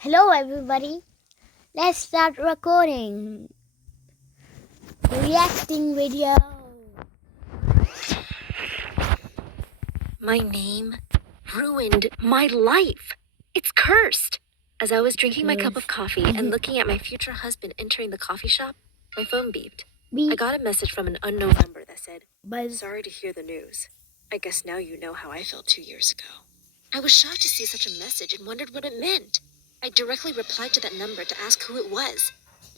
Hello everybody, let's start recording. Reacting video. My name ruined my life. It's cursed. As I was drinking my cup of coffee and looking at my future husband entering the coffee shop, my phone beeped. I got a message from an unknown number that said, "Sorry to hear the news. I guess now you know how I felt 2 years ago." I was shocked to see such a message and wondered what it meant. I directly replied to that number to ask who it was,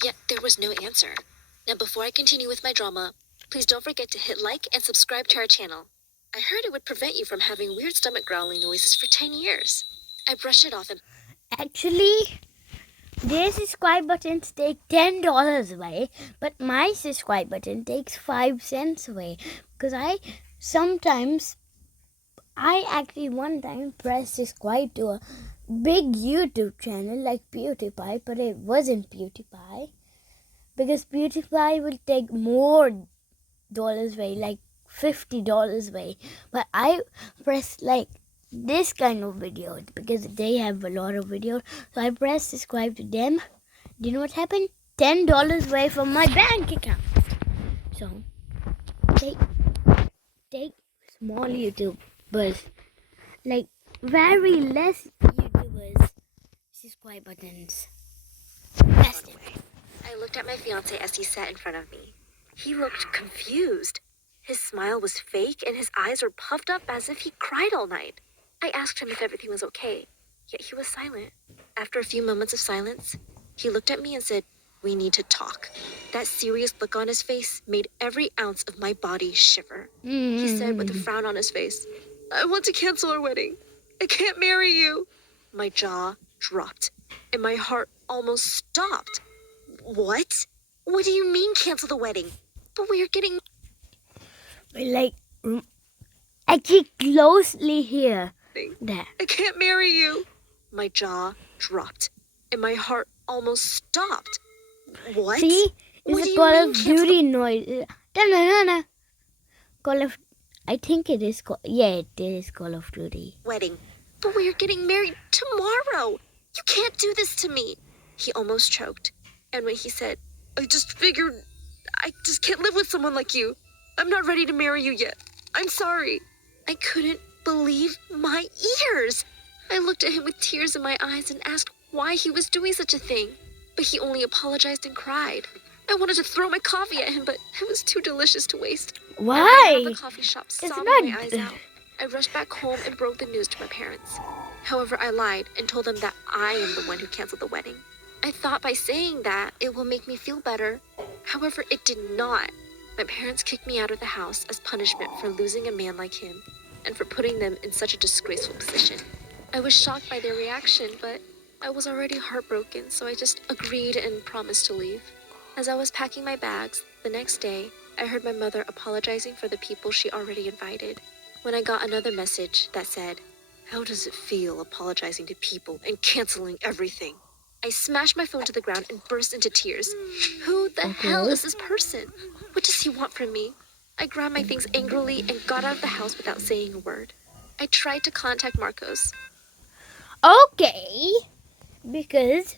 yet there was no answer. Now before I continue with my drama, please don't forget to hit like and subscribe to our channel. I heard it would prevent you from having weird stomach growling noises for 10 years. I brushed it off and Actually, their subscribe buttons take $10 away, but my subscribe button takes 5 cents away. Because I actually one time pressed subscribe to a big YouTube channel like PewDiePie, but it wasn't PewDiePie. Because PewDiePie will take more dollars away, like $50 away. But I pressed like this kind of videos because they have a lot of videos. So I pressed subscribe to them. Do you know what happened? $10 away from my bank account. So take small YouTubers, like very less YouTubers, subscribe buttons. Press them. I looked at my fiance as he sat in front of me. He looked confused. His smile was fake and his eyes were puffed up as if he cried all night. I asked him if everything was okay, yet he was silent. After a few moments of silence, he looked at me and said, "We need to talk." That serious look on his face made every ounce of my body shiver. He said with a frown on his face, "I want to cancel our wedding. I can't marry you." My jaw dropped and my heart almost stopped. What? What do you mean cancel the wedding? But we are getting... Like, actually closely here. There. I can't marry you. My jaw dropped and my heart almost stopped. What? See? What It's do a you Call mean of cancel Duty noise. Da-na-na-na. Call of... I think it is... Yeah, it is Call of Duty. wedding? But we are getting married tomorrow. You can't do this to me. He almost choked. And when he said, "I just figured I just can't live with someone like you. I'm not ready to marry you yet. I'm sorry." I couldn't believe my ears. I looked at him with tears in my eyes and asked why he was doing such a thing. But he only apologized and cried. I wanted to throw my coffee at him, but it was too delicious to waste. I ran out of Why? the coffee shop, It's sobbing not... my eyes out. I rushed back home and broke the news to my parents. However, I lied and told them that I am the one who canceled the wedding. I thought by saying that it will make me feel better. However, it did not. My parents kicked me out of the house as punishment for losing a man like him and for putting them in such a disgraceful position. I was shocked by their reaction, but I was already heartbroken, so I just agreed and promised to leave. As I was packing my bags, the next day, I heard my mother apologizing for the people she already invited. When I got another message that said, "How does it feel apologizing to people and canceling everything?" I smashed my phone to the ground and burst into tears. Who the hell is this person? What does he want from me? I grabbed my things angrily and got out of the house without saying a word. I tried to contact Marcos. Okay. Because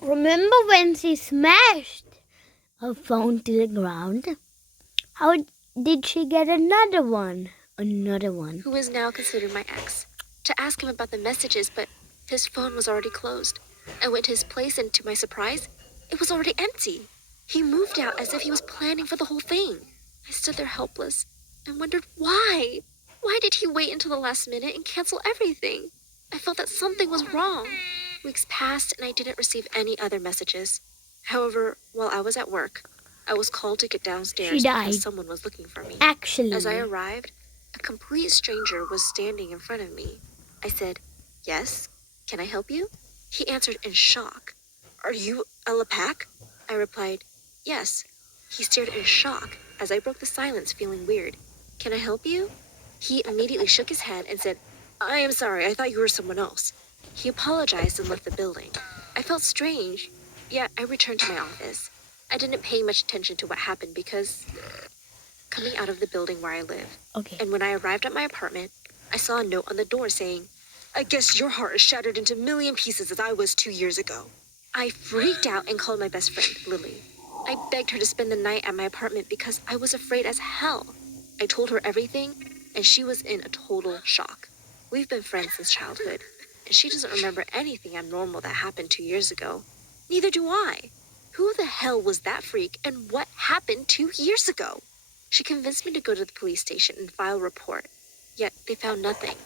remember when she smashed her phone to the ground? How did she get another one? Who is now considered my ex, to ask him about the messages, but his phone was already closed. I went to his place and to my surprise, it was already empty. He moved out as if he was planning for the whole thing. I stood there helpless and wondered why. Why did he wait until the last minute and cancel everything? I felt that something was wrong. Weeks passed and I didn't receive any other messages. However, while I was at work, I was called to get downstairs She died. because someone was looking for me. Actually. As I arrived, a complete stranger was standing in front of me. I said, "Yes, can I help you?" He answered in shock. "Are you Ella Pack?" I replied, "Yes." He stared in shock as I broke the silence, feeling weird. "Can I help you?" He immediately shook his head and said, "I am sorry, I thought you were someone else." He apologized and left the building. I felt strange, yet I returned to my office. I didn't pay much attention to what happened because coming out of the building where I live. Okay. And when I arrived at my apartment, I saw a note on the door saying, I guess your heart is shattered into a million pieces as I was 2 years ago. I freaked out and called my best friend, Lily. I begged her to spend the night at my apartment because I was afraid as hell. I told her everything, and she was in a total shock. We've been friends since childhood, and she doesn't remember anything abnormal that happened 2 years ago. Neither do I. Who the hell was that freak, and what happened 2 years ago? She convinced me to go to the police station and file a report, yet they found nothing,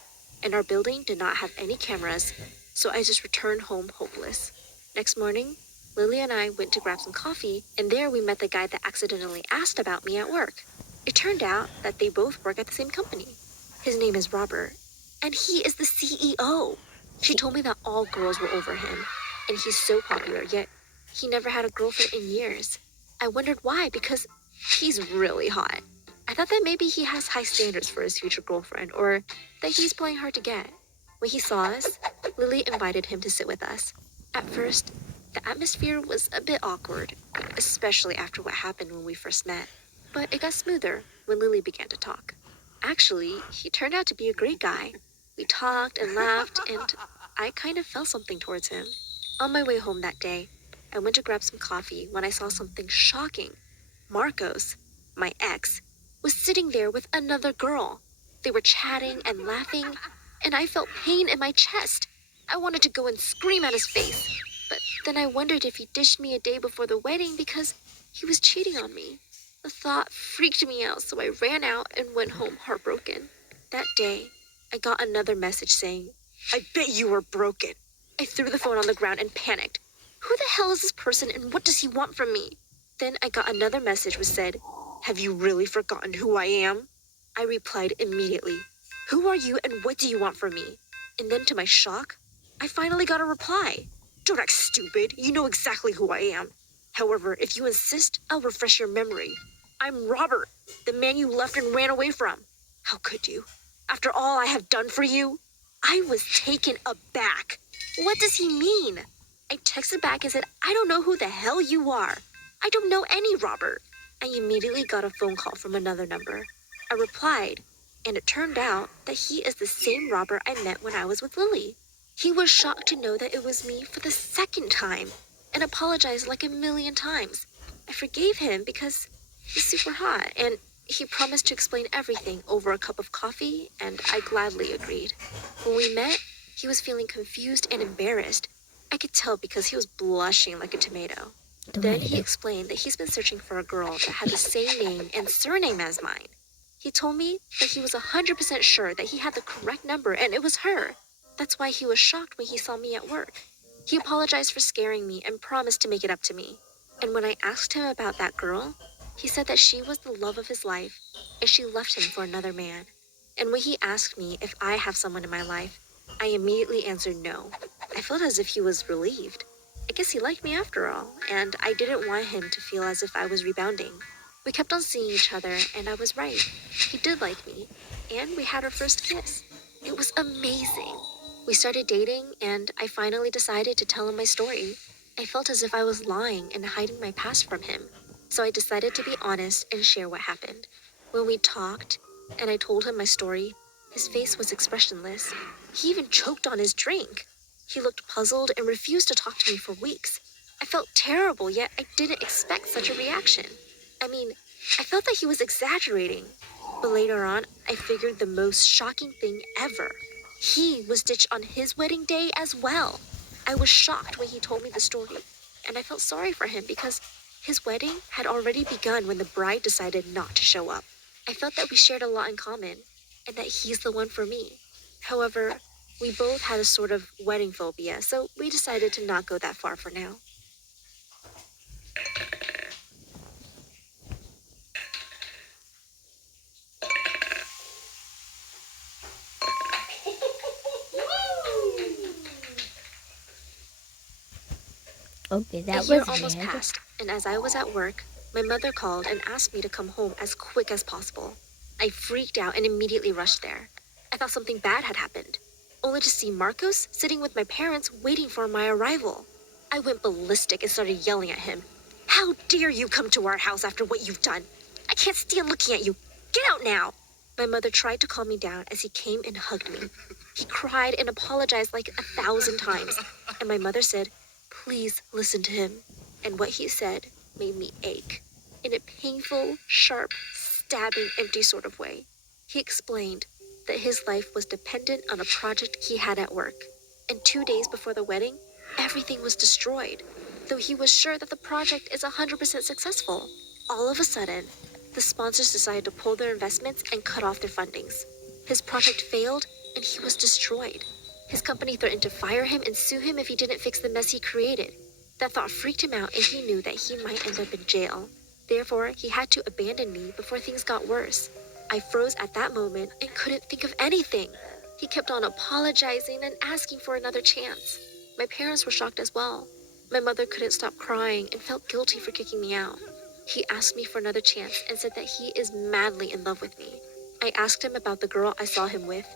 and our building did not have any cameras, so I just returned home hopeless. Next morning, Lily and I went to grab some coffee, and there we met the guy that accidentally asked about me at work. It turned out that they both work at the same company. His name is Robert, and he is the CEO. She told me that all girls were over him, and he's so popular, yet he never had a girlfriend in years. I wondered why, because he's really hot. I thought that maybe he has high standards for his future girlfriend, or that he's playing hard to get. When he saw us, Lily invited him to sit with us. At first, the atmosphere was a bit awkward, especially after what happened when we first met. But it got smoother when Lily began to talk. Actually, he turned out to be a great guy. We talked and laughed, and I kind of felt something towards him. On my way home that day, I went to grab some coffee when I saw something shocking. Marcos, my ex, was sitting there with another girl. They were chatting and laughing, and I felt pain in my chest. I wanted to go and scream at his face, but then I wondered if he dished me a day before the wedding because he was cheating on me. The thought freaked me out, so I ran out and went home heartbroken. That day, I got another message saying, "I bet you were broken." I threw the phone on the ground and panicked. Who the hell is this person and what does he want from me? Then I got another message which said, "Have you really forgotten who I am?" I replied immediately, "Who are you and what do you want from me?" And then to my shock, I finally got a reply. "Don't act stupid. You know exactly who I am. However, if you insist, I'll refresh your memory. I'm Robert, the man you left and ran away from. How could you? After all I have done for you?" I was taken aback. What does he mean? I texted back and said, "I don't know who the hell you are. I don't know any Robert." I immediately got a phone call from another number. I replied, and it turned out that he is the same Robert I met when I was with Lily. He was shocked to know that it was me for the second time and apologized like a million times. I forgave him because he's super hot, and he promised to explain everything over a cup of coffee, and I gladly agreed. When we met, he was feeling confused and embarrassed. I could tell because he was blushing like a tomato. Then he explained that he's been searching for a girl that had the same name and surname as mine. He told me that he was 100% sure that he had the correct number and it was her. That's why he was shocked when he saw me at work. He apologized for scaring me and promised to make it up to me. And when I asked him about that girl, he said that she was the love of his life and she left him for another man. And when he asked me if I have someone in my life, I immediately answered no. I felt as if he was relieved. I guess he liked me after all, and I didn't want him to feel as if I was rebounding. We kept on seeing each other, and I was right. He did like me, and we had our first kiss. It was amazing. We started dating, and I finally decided to tell him my story. I felt as if I was lying and hiding my past from him, so I decided to be honest and share what happened. When we talked, and I told him my story, his face was expressionless. He even choked on his drink. He looked puzzled and refused to talk to me for weeks. I felt terrible, yet I didn't expect such a reaction. I mean, I felt that he was exaggerating. But later on, I figured the most shocking thing ever. He was ditched on his wedding day as well. I was shocked when he told me the story, and I felt sorry for him because his wedding had already begun when the bride decided not to show up. I felt that we shared a lot in common, and that he's the one for me. However, we both had a sort of wedding phobia, so we decided to not go that far for now. Okay, that A year was almost weird. passed, and as I was at work, my mother called and asked me to come home as quick as possible. I freaked out and immediately rushed there. I thought something bad had happened, only to see Marcos sitting with my parents waiting for my arrival. I went ballistic and started yelling at him. "How dare you come to our house after what you've done? I can't stand looking at you. Get out now!" My mother tried to calm me down as he came and hugged me. He cried and apologized like 1,000 times, and my mother said, "Please listen to him." And what he said made me ache in a painful, sharp, stabbing, empty sort of way. He explained that his life was dependent on a project he had at work, and 2 days before the wedding, everything was destroyed, though he was sure that the project is 100% successful. All of a sudden, the sponsors decided to pull their investments and cut off their fundings. His project failed, and he was destroyed. His company threatened to fire him and sue him if he didn't fix the mess he created. That thought freaked him out, and he knew that he might end up in jail. Therefore, he had to abandon me before things got worse. I froze at that moment and couldn't think of anything. He kept on apologizing and asking for another chance. My parents were shocked as well. My mother couldn't stop crying and felt guilty for kicking me out. He asked me for another chance and said that he is madly in love with me. I asked him about the girl I saw him with,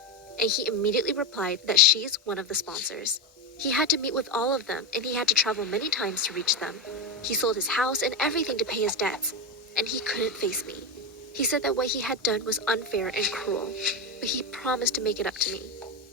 and he immediately replied that she's one of the sponsors. He had to meet with all of them, and he had to travel many times to reach them. He sold his house and everything to pay his debts, and he couldn't face me. He said that what he had done was unfair and cruel, but he promised to make it up to me.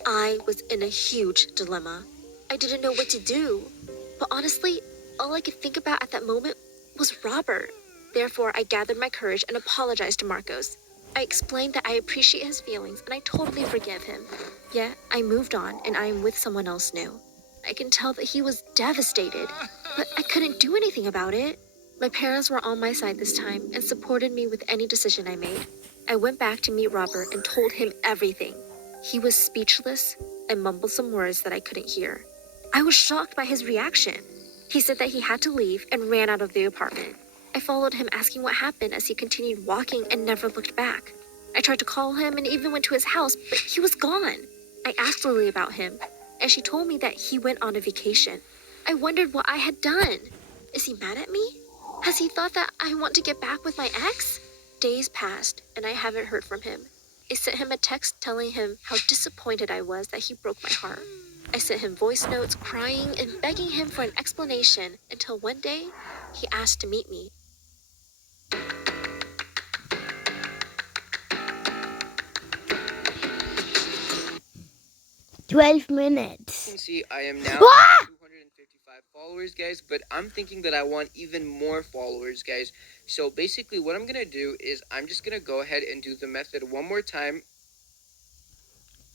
I was in a huge dilemma. I didn't know what to do, but honestly, all I could think about at that moment was Robert. Therefore, I gathered my courage and apologized to Marcos. I explained that I appreciate his feelings and I totally forgive him. Yet, I moved on and I am with someone else new. I can tell that he was devastated, but I couldn't do anything about it. My parents were on my side this time and supported me with any decision I made. I went back to meet Robert and told him everything. He was speechless and mumbled some words that I couldn't hear. I was shocked by his reaction. He said that he had to leave and ran out of the apartment. I followed him asking what happened as he continued walking and never looked back. I tried to call him and even went to his house, but he was gone. I asked Lily about him, and she told me that he went on a vacation. I wondered what I had done. Is he mad at me? Has he thought that I want to get back with my ex? Days passed, and I haven't heard from him. I sent him a text telling him how disappointed I was that he broke my heart. I sent him voice notes crying and begging him for an explanation until one day he asked to meet me. 12 minutes. You can see I am now Ah! 255 followers, guys, but I'm thinking that I want even more followers, guys. So basically what I'm gonna do is I'm just gonna go ahead and do the method one more time.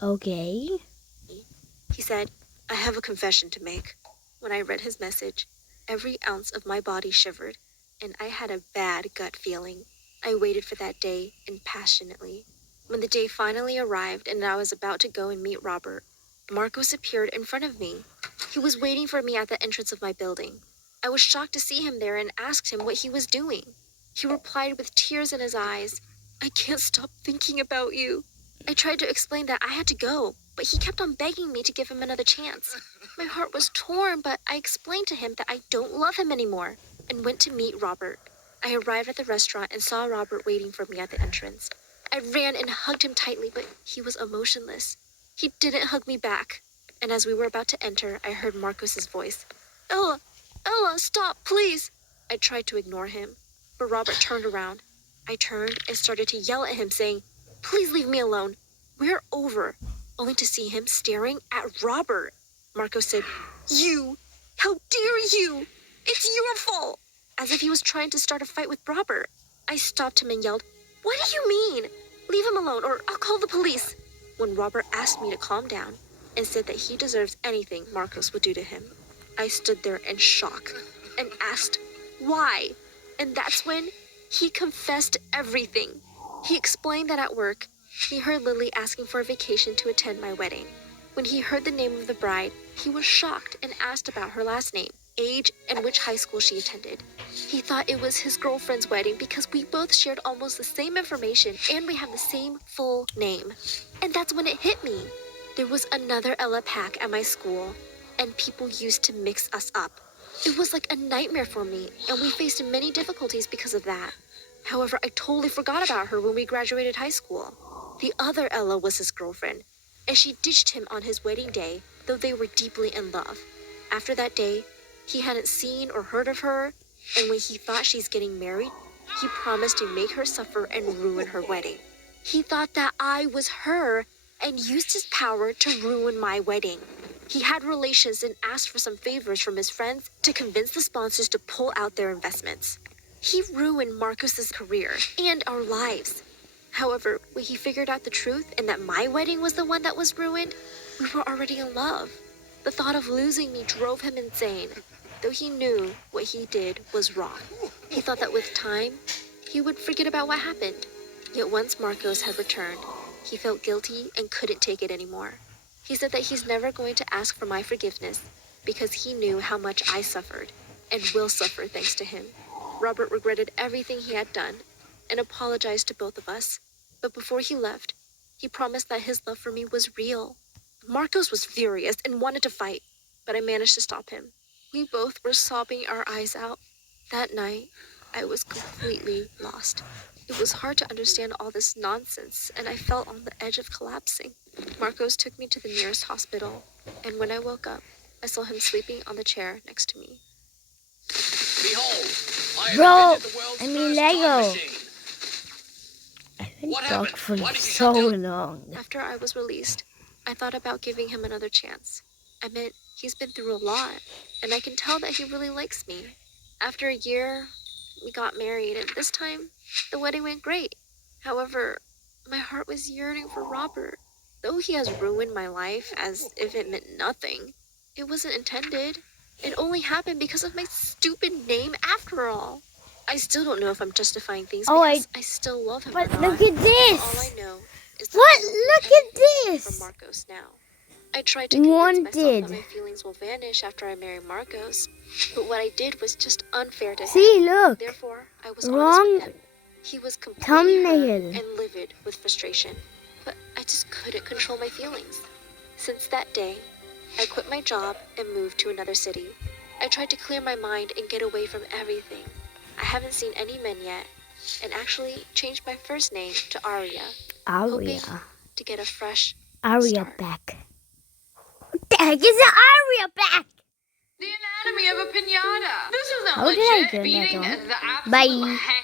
Okay. He said, "I have a confession to make." When I read his message, every ounce of my body shivered, and I had a bad gut feeling. I waited for that day impassionately. When the day finally arrived and I was about to go and meet Robert, Marcos appeared in front of me. He was waiting for me at the entrance of my building. I was shocked to see him there and asked him what he was doing. He replied with tears in his eyes, "I can't stop thinking about you." I tried to explain that I had to go, but he kept on begging me to give him another chance. My heart was torn, but I explained to him that I don't love him anymore and went to meet Robert. I arrived at the restaurant and saw Robert waiting for me at the entrance. I ran and hugged him tightly, but he was emotionless. He didn't hug me back, and as we were about to enter, I heard Marcos's voice. Ella, stop, please!" I tried to ignore him, but Robert turned around. I turned and started to yell at him, saying, "Please leave me alone. We're over," only to see him staring at Robert. Marcos said, "You! How dare you! It's your fault!" As if he was trying to start a fight with Robert. I stopped him and yelled, "What do you mean? Leave him alone or I'll call the police." When Robert asked me to calm down and said that he deserves anything Marcos would do to him, I stood there in shock and asked, "Why?" And that's when he confessed everything. He explained that at work, he heard Lily asking for a vacation to attend my wedding. When he heard the name of the bride, he was shocked and asked about her last name, age, and which high school she attended. He thought it was his girlfriend's wedding because we both shared almost the same information and we have the same full name. And that's when it hit me. There was another Ella Pack at my school, and people used to mix us up. It was like a nightmare for me, and we faced many difficulties because of that. However, I totally forgot about her when we graduated high school. The other Ella was his girlfriend, and she ditched him on his wedding day, though they were deeply in love. After that day, he hadn't seen or heard of her, and when he thought she's getting married, he promised to make her suffer and ruin her wedding. He thought that I was her, and used his power to ruin my wedding. He had relations and asked for some favors from his friends to convince the sponsors to pull out their investments. He ruined Marcos's career and our lives. However, when he figured out the truth and that my wedding was the one that was ruined, we were already in love. The thought of losing me drove him insane, though he knew what he did was wrong. He thought that with time, he would forget about what happened. Yet once Marcos had returned, he felt guilty and couldn't take it anymore. He said that he's never going to ask for my forgiveness because he knew how much I suffered and will suffer thanks to him. Robert regretted everything he had done and apologized to both of us. But before he left, he promised that his love for me was real. Marcos was furious and wanted to fight, but I managed to stop him. We both were sobbing our eyes out. That night, I was completely lost. It was hard to understand all this nonsense, and I felt on the edge of collapsing. Marcos took me to the nearest hospital, and when I woke up, I saw him sleeping on the chair next to me. Behold, I have Bro, invented the world's I mean first time Lego. machine. I've been What talking happened? for Why did you so shut long. After I was released, I thought about giving him another chance. I meant, he's been through a lot, and I can tell that he really likes me. After a year, we got married, and this time, the wedding went great. However, my heart was yearning for Robert. Though he has ruined my life as if it meant nothing, it wasn't intended. It only happened because of my stupid name after all. I still don't know if I'm justifying things Oh, because I still love him or But not. look at All I this. know is that What? I don't Look need at anything this. from Marcos now. I tried to convince myself Wanted. that my feelings will vanish after I marry Marcos, but what I did was just unfair to him. See, look. Therefore, I was honest Wrong with him. He was completely hurt thumbnail. and livid with frustration, but I just couldn't control my feelings. Since that day, I quit my job and moved to another city. I tried to clear my mind and get away from everything. I haven't seen any men yet, and actually changed my first name to Aria, hoping Aria. to get a fresh Aria start. back. What the heck is the Aria back? The anatomy of a pinata. This is not How did I legit. get that Beating on? the absolute Bye. heck